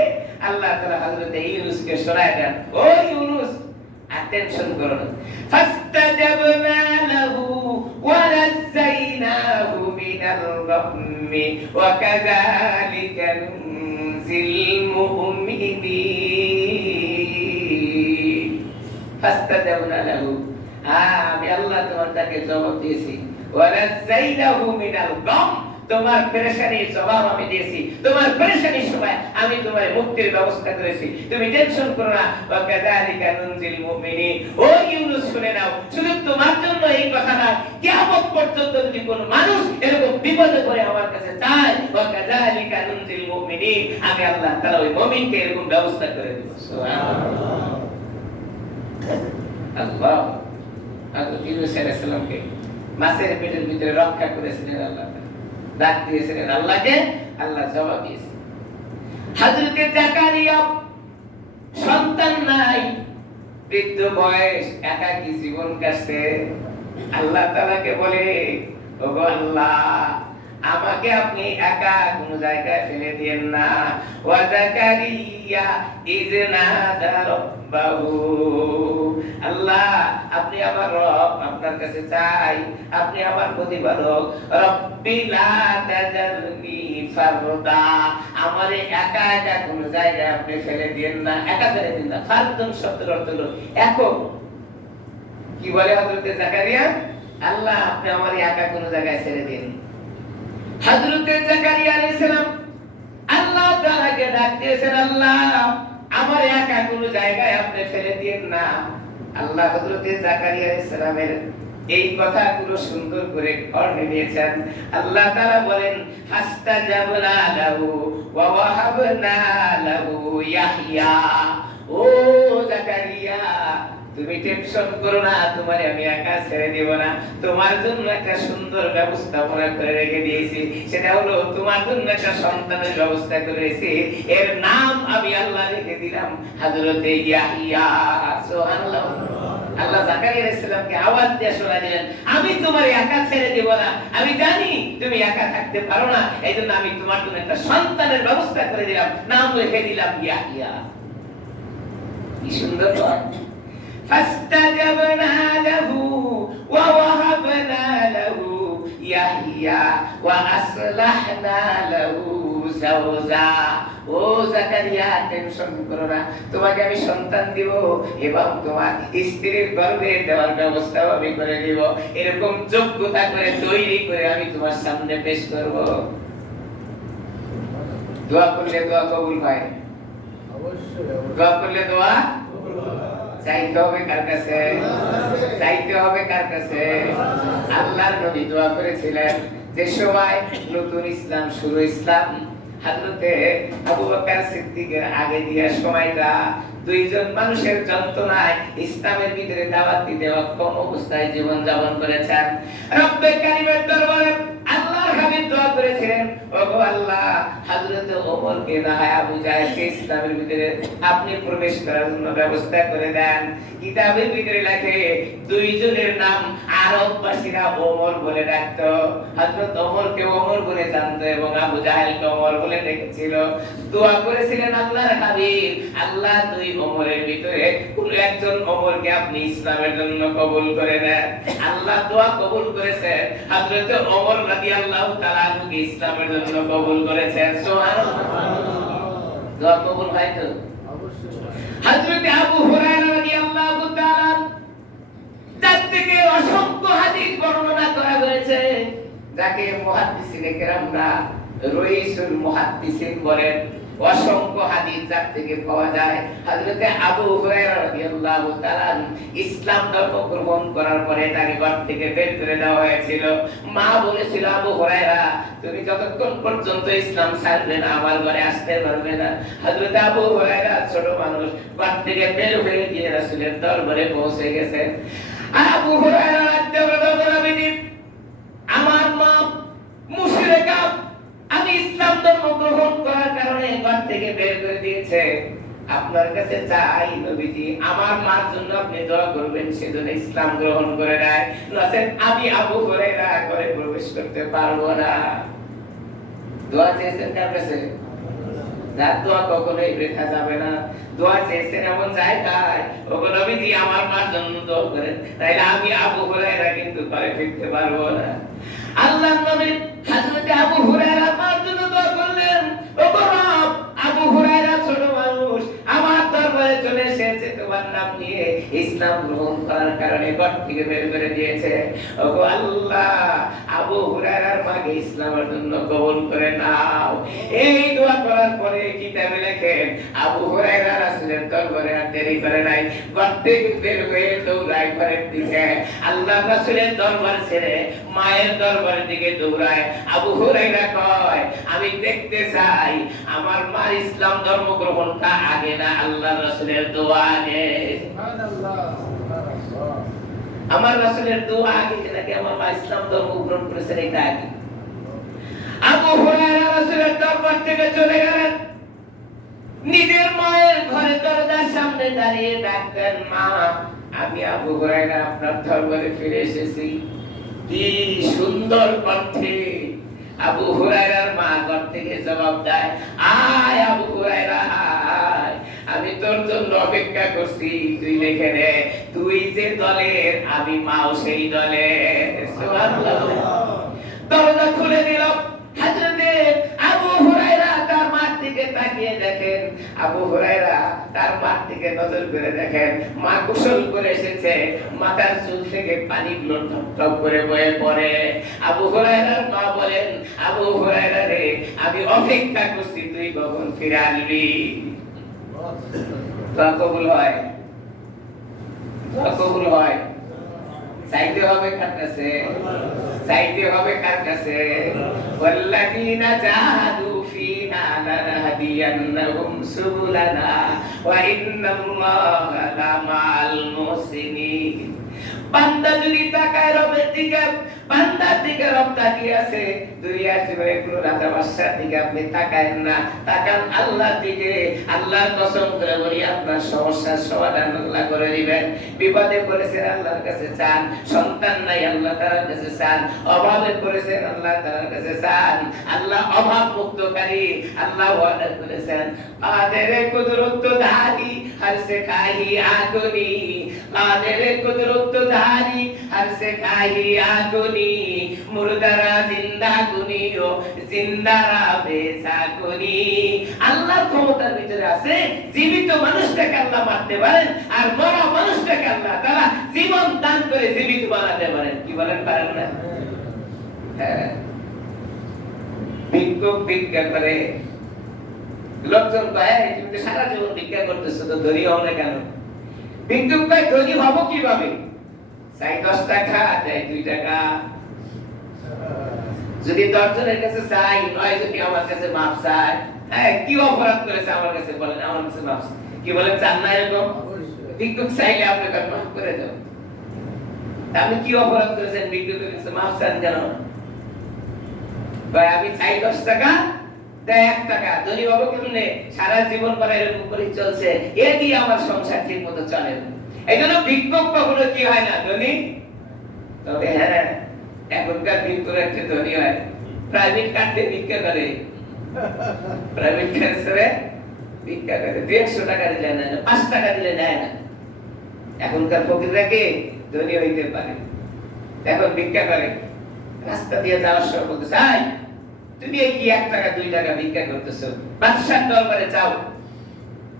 আল্লাহ তাআলা হযরত ইউনূসকে শোনায় দেন, ও ইউনূস টেনশন করো না। ফাস্তাজাবনা লাহু ওয়া নাযাইনাহু মিনাল গাম্মি ওয়া কাযালিকা নুনজিল মুমিনিন। ফাস্তাজাবনা লাহু, আমি আল্লাহ তোমার তাকে জবাব দিয়েছি। ওয়া নাযাইনাহু মিনাল গাম, তোমার পেরেশানির জবাব আমি দিয়েছি, তোমার পেরেশানির সময় আমি তোমার মুক্তির ব্যবস্থা করেছি, তুমি টেনশন করো না। ওয়া কাযালিকা নুনজিল মুমিনিন, ও ইউনূস শুনে নাও, শুধু তোমার জন্য এই কথা না, কিয়ামত পর্যন্ত যদি কোনো মানুষ এরকম বিপদে পড়ে আমার কাছে চায়, ওয়া কাযালিকা নুনজিল মুমিনিন আমি আল্লাহ তাআলা ওই মুমিনকে এরকম ব্যবস্থা করে দেব। সুবহানাল্লাহ। আল্লাহ হযরত ইউনূস আলাইহিস সালামকে মাছের পেটের ভিতরে রক্ষা করেছিলেন আল্লাহ, ডাক দিয়েছিলেন আল্লাহকে, আল্লাহ জবাব দিয়েছেন। হযরত জাকারিয়া সন্তান নাই, বৃদ্ধ বয়স, একাকী জীবন কাটছে। আল্লাহ তাআলাকে বলে, ওগো আল্লাহ আমাকে আপনি একা কোন জায়গায় ফেলে দিয়েন না। ওয়া জাকারিয়া ইজনাদা রাব্বাহু, আল্লাহ আপনি আমার রব, আপনার কাছে চাই, আপনি আমার প্রতিপালক। রব্বি লা তাজারনি ফারদা, আমারে একা একা কোন জায়গায় আপনি ফেলে দিয়েন না, একা ফেলে দিন না। ফারদুন শব্দের অর্থ হলো একক। কি বলে হযরত জাকারিয়া, আল্লাহ আপনি আমারে একা কোন জায়গায় ছেড়ে দিন। হযরত জাকারিয়া আলাইহিস সালাম আল্লাহ তাআলাকে ডাক দিয়েছেন, আল্লাহ আমার একা কোন জায়গায় আপনি ফেলে দিয়েন না। আল্লাহ হযরত জাকারিয়া আলাইহিস সালামের এই কথাগুলো সুন্দর করে কর্ণে নিয়েছেন। আল্লাহ তাআলা বলেন, ফাস্তাজাবনা লাহু ওয়া ওয়াহাবনা লাহু ইয়াহইয়া। ও জাকারিয়া তুমি টেনশন করো না, তোমারে আমি একা ছেড়ে দেব না। তোমার জন্য একটা সুন্দর ব্যবস্থাপনা করে রেখে দিয়েছি, সেটা হলো তোমার জন্য একটা সন্তানের ব্যবস্থা করেছি। এর নাম আমি আল্লাহ রেখে দিলাম হযরত ইয়াহইয়া। সুবহানাল্লাহ। আল্লাহ জাকারিয়া আলাইহিস সালামকে আওয়াজ দিয়ে শোনায় দিলেন, আমি তোমারে একা ছেড়ে দেব না, আমি জানি তুমি একা থাকতে পারো না, এইজন্য আমি তোমার জন্য একটা সন্তানের ব্যবস্থা করে দিলাম, নাম রেখে দিলাম ইয়াহইয়া। কি সুন্দর দোয়া। ফাস্তাজাবনা লাহু ওয়া ওয়াহাবনা লাহু ইয়াহইয়া ওয়া আসলাহনা লাহু যাওজা। ও জাকারিয়া, টেনশন করো না, তোমাকে আমি সন্তান দিব এবং তোমার স্ত্রীর গর্ভে দেওয়ার ব্যবস্থাও আমি করে দিব। এরকম যোগ্যতা করে তৈরি করে আমি তোমার সামনে পেশ করব। দোয়া করলে দোয়া কবুল হয়, দোয়া করলে দোয়া চাইতে হবে কার কাছে? চাইতে হবে কার কাছে? আল্লাহর নবী দোয়া করেছিলেন যে সময় নতুন ইসলাম শুরু, ইসলাম হযরতে আবু বকর সিদ্দিকের আগে দিয়া সময়টা দুইজন মানুষের যন্ত্রণায় ইসলামের ভিতরে দাওয়াত দিতে অক্ষম অবস্থায় জীবন যাপন করেছেন। রব্বে কারীমের দরবারে আল্লাহর হাবিব দোয়া করেছিলেন, ওগো আল্লাহ, হযরত ওমরকে না হয় আবু জাহেলকে ইসলামের ভিতরে আপনি প্রবেশ করার জন্য ব্যবস্থা করে দেন। কিতাবের ভিতরে লেখে দুইজনের নাম আরববাসীরা ওমর বলে ডাকতো। হযরত ওমরকে ওমর বলে জানতো এবং আবু জাহেলকে ওমর বলে ডেকেছিল। দোয়া করেছিলেন আল্লাহর হাবিব, আল্লাহ দুই ওমরের ভিতরে কোন একজন ওমরকে আপনি ইসলামের জন্য কবুল করে নেন। আল্লাহ দোয়া কবুল করেছেন, হযরত ওমর রাদিয়াল্লাহু তাআলা আনহুকে ইসলামের জন্য কবুল করেছেন। সুবহানাল্লাহ। দোয়া কবুল হয় তো অবশ্যই। হযরত আবু হুরায়রা রাদিয়াল্লাহু তাআলা যার থেকে অসংখ্য হাদিস বর্ণনা করা হয়েছে, যাকে মুহাদ্দিসিনে কেরামরা রইসুল মুহাদ্দিসিন বলেন, অসংখ্য হাদিস যার থেকে পাওয়া যায়। হযরত আবু হুরায়রা রাদিয়াল্লাহু তাআলা ইসলাম ধর্ম গ্রহণ করার পরে তাকে ঘর থেকে বের করে দেওয়া হয়েছিল। মা বলেছিল, আবু হুরায়রা, তুমি যতক্ষণ পর্যন্ত ইসলাম ছাড়বে না আমার ঘরে আসতে পারবে না। হযরত আবু হুরায়রা ছোট মানুষ, ঘর থেকে বের হয়ে গিয়ে রাসূলের দরবারে পৌঁছে গেছেন। আবু হুরায়রা রাদিয়াল্লাহু তাআলা বলেন, আমার মা মুশরিকা, আমি ইসলাম ধর্ম গ্রহণ করার কারণে ঘর থেকে বের করে দিয়েছে। আপনার কাছে চাই নবীজি, আমার মার জন্য আপনি দোয়া করবেন সেজন্য ইসলাম গ্রহণ করে নেয়, নচেৎ আমি আবু হুরায়রা ঘরে প্রবেশ করতে পারবো না। দোয়া চেয়েছেন কার কাছে? যার দোয়া কখনোই বৃথা যাবে না। দোয়া চেয়েছেন এমন জায়গায়, ওগো নবীজি আমার মার জন্য দোয়া করেন, তাইলে আমি আবু হুরায়রা কিন্তু ঘরে ফিরতে পারবো না। আল্লাহর নবী হযরত আবু হুরায়রা মার জন্য দোয়া করলেন, ওগো রব, আবু হুরায়রা ছোট মানুষ আমার দরবারে চলে এসেছে তোমার নাম নিয়ে, ইসলাম গ্রহণ করার কারণে ঘর থেকে বের করে দিয়েছে। ওগো আল্লাহ, আবু হুরায়রার মাকে ইসলামের জন্য কবুল করে নাও। এই দোয়া করার পরে কিতাবে লেখেন, আবু হুরায়রা রাসূলের দরবারে আর দেরি করে নাই, ঘর থেকে বের হয়ে দৌড়ায় ঘরের দিকে। আল্লাহর রাসূলের দরবার ছেড়ে মায়ের দরবারের দিকে দৌড়ায়। আবু হুরায়রা কয়, আমি দেখতে চাই আমার মার ইসলাম ধর্ম গ্রহণটা আগে না আল্লাহর রাসূলের দোয়া আগে। সুবহানাল্লাহ, সুবহানাল্লাহ। আমার রাসূলের দোয়া আগে নাকি আমার মা ইসলাম ধর্ম গ্রহণ করেছে এটা আগে? আবু হুরায়রা রাসূলের দরবার থেকে চলে গেলেন, নিজের মায়ের ঘরে দরজার সামনে দাঁড়িয়ে ডাকতেন, মা, আমি আবু হুরায়রা আপনার দরবারে ফিরে এসেছি। কি সুন্দর কণ্ঠে আবু হুরায়রার মা ঘর থেকে জবাব দেয়, আয় আবু হুরায়রা, আয়, আমি তোর জন্য অপেক্ষা করছি, তুই লিখে নে, তুই যে দলের আমি মাও সেই দলের। সুবহানাল্লাহ। দরজা খুলে দিল। হযরতে আবু হুরায়রা তার মার দিকে তাকিয়ে দেখেন, আবু হুরায়রা তার মার দিকে নজর করে দেখেন, মা গোসল করে এসেছে, মাথার চুল থেকে পানিগুলো টপ টপ করে বয়ে পড়ে। আবু হুরায়রার মা বলেন, আবু হুরায়রা রে, আমি অপেক্ষা করছি তুই কখন ফিরে আসবি। দোয়া কবুল হয়, দোয়া কবুল হয়। চাইতে হবে কার কাছে? চাইতে হবে কার কাছে? ওয়াল্লাযীনা জাহাদু ফীনা লানাহদিয়ান্নাহুম সুবুলানা ওয়া ইন্নাল্লাহা লামাআল মুহসিনিন। বান্দা যদি তাকায় রবের দিকে, বান্দা আল্লাহর দিকে রব তাকিয়ে আছে। দুনিয়ার জীবনে কোনো রাজা বাদশার দিকে আপনি তাকায়েন না, তাকান আল্লাহর দিকে। আল্লাহর কসম করে বলি, আপনার সমস্যার সমাধান আল্লাহ করে দিবেন। বিপদে পড়েছেন, আল্লাহর কাছে চান। সন্তান নাই, আল্লাহ তাআলার কাছে চান। অভাবে পড়েছেন, আল্লাহ তাআলার কাছে চান। আল্লাহ অভাব মুক্তকারী। আল্লাহ ওয়াদা করেছেন, কাদের কুদরত ধারি हर से खाही आगुनी, कादिर कुदरत धारी हर से खाही आगुनी, मुर्दारा जिंदा गुनियो जिंदारा बेचा गुनी। আল্লাহর ক্ষমতার ভিতরে আছে জীবিত মানুষটাকে আল্লাহ মারতে পারেন, আর মরা মানুষটাকে আল্লাহ তাআলা জীবন দান করে জীবিত বানাতে পারেন। কি বলেন, পারেন না? হ্যাঁ, ভিক্ষুক ভিক্ষা করে। লোকজন কয়, তুমি সারা জীবন ভিক্ষা করতেছো, তো ধনী হও না কেন? ভিক্ষুক কয়, ধনী হব কিভাবে? চাই 10 টাকা, দেয় 2 টাকা। যদি 10 জনের কাছে চাই, 9 যদি আমার কাছে মাপ চায়, হ্যাঁ, কি অপরাধ করেছে আমার কাছে বলেন, আমার কাছে মাপ চায়। কি বলেন, চান না এরকম? ভিক্ষুক চাইলে আপনাকে মাফ করে দাও। আপনি কি অপরাধ করেছেন ভিক্ষুকের কাছে মাপ চান কেন? ভাই, আমি চাই 10 টাকা, দেয় 1 টাকা। ধনী হবো কেমনে? সারা জীবন পরে এরকম করে চলছে, এ দিয়ে আমার সংসার ঠিক মতো চলে না। এই জন্য ভিক্ষুক কখনো কি হয় না, ধনী। তবে হ্যাঁ, এখনকার ভিক্ষুক একটা ধনী হয়, প্রাইভেট কার্ডে ভিক্ষা করে, প্রাইভেট ক্যান্সারে ভিক্ষা করে। 150 টাকা দিলে নেয় না, 5 টাকা দিলে নেয় না। এখনকার ফকিররা কি ধনী হইতে পারে? এখন ভিক্ষা করে, রাস্তা দিয়ে যাওয়ার সময় বলতে চাই, তুমি এই কি 1 টাকা 2 টাকা ভিক্ষা করতেছো? বাদশার দরবারে চাও।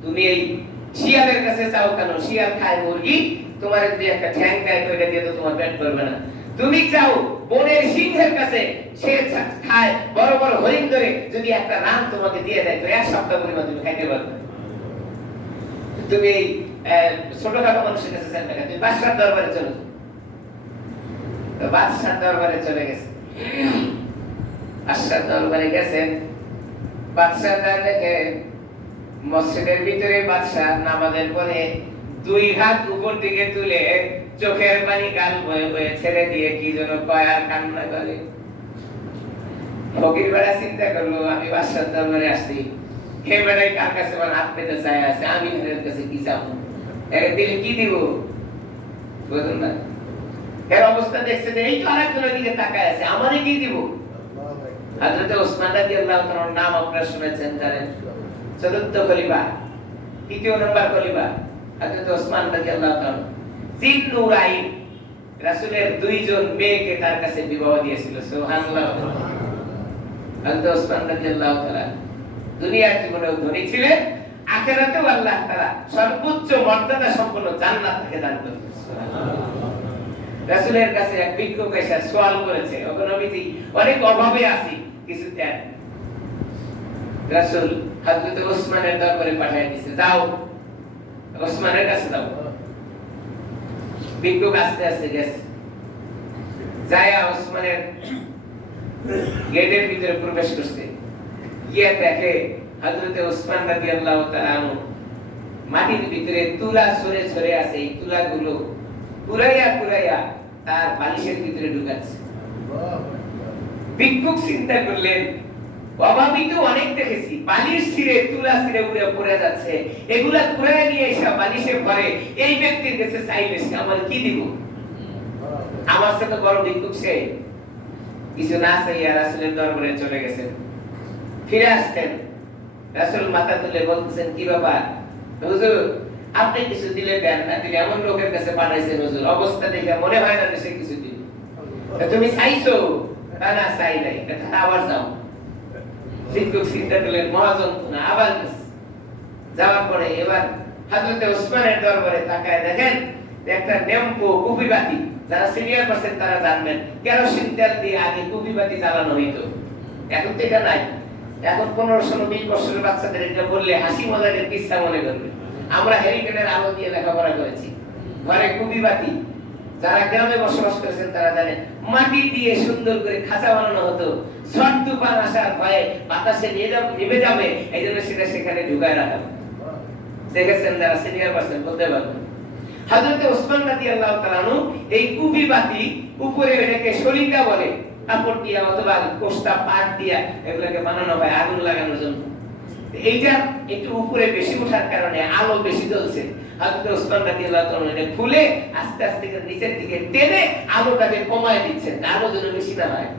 তুমি এই শিয়ালের কাছে চাও কেন? শিয়াল খায় মুরগি, তোমার যদি একটা ঠ্যাং দেয় তো এটা দিয়ে তো তোমার পেট ভরবে না। তুমি চাও বনের সিংহের কাছে, সে খায় বড় বড় হরিণ ধরে, যদি একটা রান তোমাকে দিয়ে দেয় তো 1 সপ্তাহ পরিমাণ তুমি খাইতে পারবে। তুমি এই ছোটখাটো মানুষের কাছে চান না, তুমি বাদশার দরবারে চলো। তো বাদশার দরবারে চলে গেছে। বাদশার দরবারে গেছেন, বাদশা দেখে মসজিদের ভিতরে বাদশা নামাজের পরে 2 হাত উপর দিকে তুলে চোখের পানি গাল বয়ে বয়ে ছেড়ে দিয়ে কি যেন কয় আর কান্না করে। ফকির বেড়া চিন্তা করলো, আমি বাদশার দরবারে আসছি, হে বেড়াই কার কাছে আমার হাত পেতে চায় আছে, আমি এর কাছে কি চাবো? এর দিলে কি দিব? বুঝুন না, এর অবস্থা দেখছে যে এই তো আরেকজনের দিকে তাকায় আছে, আমারে কি দিব? হযরত ওসমান রাদিয়াল্লাহু তাআলার নাম আপনারা শুনেছেন, জানেন? চতুর্থ খলিফা, 3য় নম্বর খলিফা হযরত ওসমান রাদিয়াল্লাহু তাআলা। জিন্নুরাইন, রাসূলের 2 জন মেয়েকে তার কাছে বিবাহ দিয়েছিল। সুবহানাল্লাহ। হযরত ওসমান রাদিয়াল্লাহু তাআলা দুনিয়ার জীবনেও ধনী ছিলেন, আখিরাতেও আল্লাহ তাআলা সর্বোচ্চ মর্যাদা সম্পন্ন জান্নাত তাকে দান করবেন। সুবহানাল্লাহ। রাসূলের কাছে এক ভিক্ষুক এসে সওয়াল করেছে, ওগো নবীজি, অনেক অভাবে আছি, কিছু দেন। রাসূল হযরত ওসমানের দরবারে পাঠিয়ে দিয়েছে, যাও ওসমানের কাছে যাও। ভিক্ষুক আস্তে আস্তে গেছে, যায় ওসমানের গেটের ভিতরে প্রবেশ করছে। গিয়ে দেখে হযরত ওসমান রাদিয়াল্লাহু তাআলা আনহু মাটির ভিতরে তুলা ছড়ে ছড়ে আছে। এই তুলাগুলো পুরাইয়া পুরাইয়া তার বালিশের ভিতরে ঢুকাচ্ছে। ভিক্ষুক চিন্তা করলেন, অভাবী তো অনেক দেখেছি, বালিশ ছিঁড়ে তুলা ছিঁড়ে উড়ে পড়ে যাচ্ছে, এগুলা কুড়ায় নিয়ে এসে বালিশে ভরে এই ব্যক্তির কাছে চাইলে সে আমার কি দিব? আমার সাথে বড় ভিক্ষুক সে। কিছু না চাইয়া রাসূলের দরবারে চলে গেছেন। ফিরে আসতেন, রাসূল মাথা তুলে বলতেছেন, কি ব্যাপার হুজুর, আপনি কিছু দিলে দেন, না দিলে এমন লোকের কাছে পাঠাইছেন হুজুর, অবস্থা দেখে মনে হয় না যে সে কিছু দিবে। তুমি চাইছো? না, চাই নাই। আবার যাও। ভিক্ষুক চিন্তা করলেন, মহাযন্ত্রণা, আবার যাওয়ার পরে এবার হযরত ওসমানের দরবারে তাকায় দেখেন একটা নেম্পো কুপিবাতি, যারা সিনিয়র পারসন তারা জানবেন, কেরোসিন তেল দিয়ে আগে কুপিবাতি জ্বালানো হইতো, এখন তো এটা নাই। এখন 15-20 বছরের বাচ্চাদের এটা বললে হাসি মজাকের কিস্সা মনে করবে। আমরা হেরিকেনের আলো দিয়ে লেখাপড়া করেছি, ঘরে কুপিবাতি, যারা গ্রামে বসবাস করেছেন তারা জানেন, মাটি দিয়ে সুন্দর করে খাঁচা বানানো হতো। ঝড় তুফান আসার ভয়ে বাতাসে নিভে যাবে, এই জন্য সেটা সেখানে ঢুকায় রাখা। দেখেছেন যারা সিনিয়র পারসন বলতে পারবেন। হযরত ওসমান রাদিয়াল্লাহু তাআলা আনহু এই কুফি বাতি উপরে এটাকে শলিকা বলে, কাপড় দিয়া অথবা কোষ্টা পাট দিয়া এগুলোকে বানানো হয় আগুন লাগানোর জন্য। এইটা একটু উপরে বেশি ওঠার কারণে আলো বেশি জ্বলছে। হযরত ওসমান রাদিয়াল্লাহু তাআলা এটা খুলে আস্তে আস্তে নিচের দিকে টেনে আলোটাকে কমায় দিচ্ছেন, আলো যেন বেশি না হয়।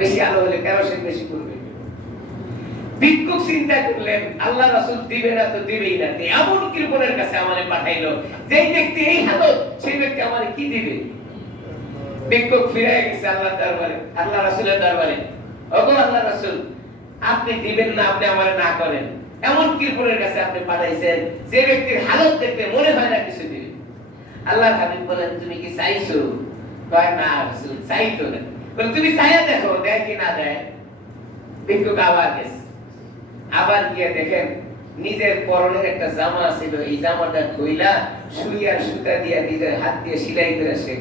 বেশি আলো হলে কেরোসিন বেশি পড়বে। ভিক্ষুক চিন্তা করলেন আল্লাহ রাসূল দিবে না তো দিবেই না, এমন কৃপণের কাছে আমারে পাঠাইলো, যেই ব্যক্তি এই হালত সেই ব্যক্তি আমারে কি দিবে। ভিক্ষুক ফিরে গেছে আল্লাহর দরবারে, আল্লাহ রাসূলের দরবারে। ওগো আল্লাহ রাসূল, আপনি দিবেন না, আপনি আমারে না করেন, এমন কৃপণের কাছে আপনি পাঠাইছেন যে ব্যক্তির হালত দেখলে মনে হয় না কিছু দিবে। আল্লাহর হাবিব বলেন তুমি কি চাইছো? কয় না রাসূল, চাইতো না। বলে তুমি চাইয়া দেখো, দেয় কি না দেয়। ভিক্ষুক আবার গেছে, আবার গিয়ে দেখেন নিজের পরনের একটা জামা ছিল, এই জামাটা খুইলা সুই আর সুতা দিয়ে নিজের হাত দিয়ে সেলাই করে সে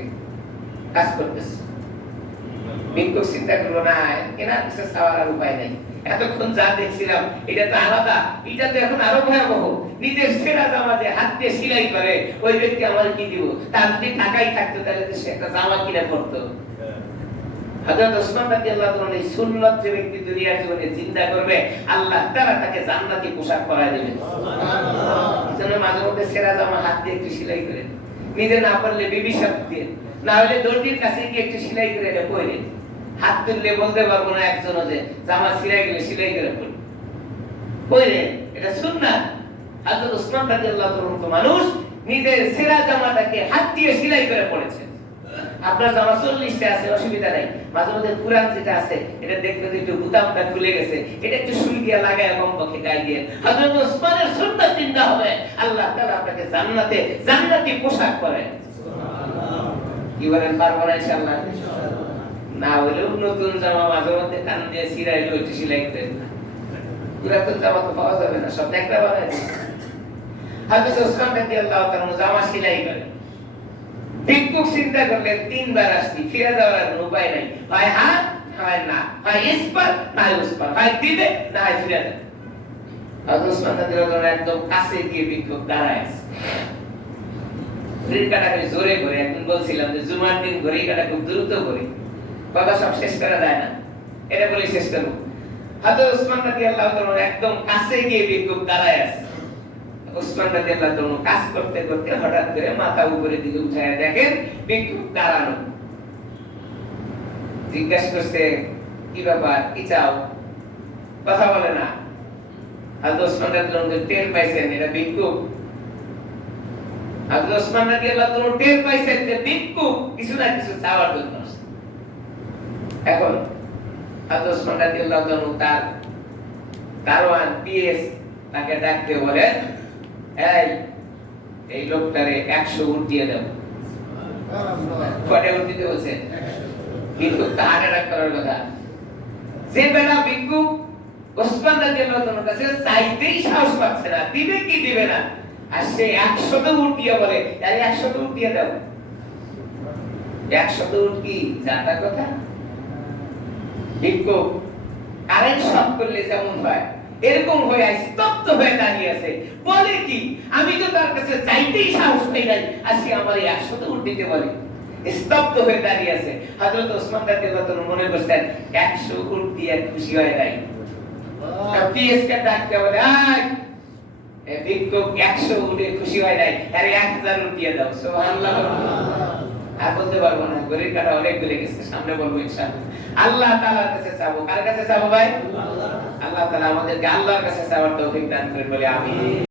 কাজ করতেছে। ভিক্ষুক চিন্তা করলো না এনার কাছে চাওয়ার উপায় নাই, এতক্ষণ যা দেখছিলাম এটা তো আলাদা, এটা তো এখন আরো ভয়াবহ। নিজের সেরা জামা যে হাত দিয়ে সেলাই করে ওই ব্যক্তি আমার কি দিব? তার যদি টাকাই থাকতো তাহলে তো সে একটা জামা কিনে পড়তো। হযরত ওসমান রাদিয়াল্লাহু তাআলা এই সুন্নাত যে ব্যক্তি দুনিয়ার জীবনে চিন্তা করবে আল্লাহ তাআলা তাকে জান্নাতি পোশাক পরায় দিবেন। সুবহানাল্লাহ। যেন মাঝে মধ্যে সেরা জামা হাত দিয়ে একটু সেলাই করে, নিজে না পারলে বিবি সাহেব দিয়ে, না হলে দর্জির কাছে গিয়ে একটু সেলাই করে এটা পরে হাত তুললে বলতে পারবো না একজনও যে জামা ছিঁড়ে গেলে সেলাই করে পরে পরে, এটা সুন্নাত। হযরত ওসমান রাদিয়াল্লাহু তাআলা মানুষ নিজের সেরা জামাটাকে হাত দিয়ে সেলাই করে পড়েছে। আপনার জামা 40টা আছে, অসুবিধা নাই, মাঝে মধ্যে পুরান যেটা আছে এটা দেখতে একটু বুতামটা খুলে গেছে, এটা একটু সুই দিয়ে লাগায় কমপক্ষে গায়ে দিয়ে। হযরত ওসমানের সুন্নাত চিন্তা হবে আল্লাহ তাআলা আপনাকে জান্নাতে জান্নাতি পোশাক পরায়। সুবহানাল্লাহ। কি বলেন, পারবো না ইনশাআল্লাহ? না হলেও নতুন জামা মাঝে মধ্যে কান দিয়ে ছিঁড়াইলেও একটু সেলাই করে না, পুরাতন জামা তো পাওয়া যাবে না, সব একটা বানায়। হযরত ওসমান রাদিয়াল্লাহু তাআলা জামা সেলাই করে। ভিক্ষুক চিন্তা করলেন তিনবার আসছি, ফিরে যাওয়ার উপায় নাই, হয় হাত হয় না, হয় ইসপার না হয় উসপার, হয় দিবে না হয় ফিরে যাবে। হযরত ওসমান রাদিয়াল্লাহু তাআলা একদম কাছে গিয়ে ভিক্ষুক দাঁড়ায় আছে, ঘড়ির কাঁটাকে জোরে করে। একদিন বলছিলাম যে জুমার দিন ঘড়ির কাঁটা খুব দ্রুত করে, কথা সব শেষ করা যায় না, এটা বলে শেষ করব। হযরত ওসমান রাদিয়াল্লাহু তাআলা একদম কাছে গিয়ে ভিক্ষুক দাঁড়ায় আছে। ওসমান রাদিয়াল্লাহু তাআলা কাজ করতে করতে হঠাৎ করে মাথা উপরের দিকে উঠায় দেখেন ভিক্ষুক দাঁড়ানো। জিজ্ঞাসা করছে কি ব্যাপার, কি চাও? কথা বলে না। হযরত ওসমান রাদিয়াল্লাহু তাআলা টের পাইছেন এটা ভিক্ষুক। হযরত ওসমান রাদিয়াল্লাহু তাআলা টের পাইছেন যে ভিক্ষুক কিছু না কিছু চাওয়ার জন্য। এখন হযরত ওসমান রাদিয়াল্লাহু তাআলা তার দারোয়ান পিএস তাকে ডাকতে বলে, এই লোকটারে 100 উট দিয়ে দাও। কয়টা উট দিতে বলছে? ভিক্ষুক তো হার্ট অ্যাটাক করার কথা। যে বেটা ভিক্ষুক ওসমান রাদিয়াল্লাহু তাআলার কাছে চাইতেই সাহস পাচ্ছে না, দিবে কি দিবে না, আর সে 100 উট দিয়ে বলে, আরে 100 উট দিয়ে দাও। 100 উট কি জাতা কথা? ভিক্ষুক কারেন্ট শক করলে যেমন হয় এরকম হয়ে স্তব্ধ হয়ে দাঁড়িয়ে আছে। বলে কি, আমি তো তার কাছে চাইতেই সাহস পাই নাই, আজকে আমার 100 উট দিতে বলে। স্তব্ধ হয়ে দাঁড়িয়ে আছে। হযরত ওসমান রাদিয়াল্লাহু তাআলা মনে করছেন 100 উট দিয়ে খুশি হয় নাই। পিএস কে ডাকতে বলে, এই ভিক্ষুক 100 উটে খুশি হয় নাই, আরে 1000 উট দিয়ে দাও। সুবহানাল্লাহ। আর বলতে পারবো না, ঘড়ির কাঁটা অনেক গলে গেছে, সামনে বলবো ইনশাআল্লাহ। আল্লাহ তাআলার কাছে চাবো। কার কাছে চাবো ভাই? আল্লাহ তাআলা আমাদেরকে আল্লাহর কাছে চাওয়ার তৌফিক দান করেন বলে আমিন।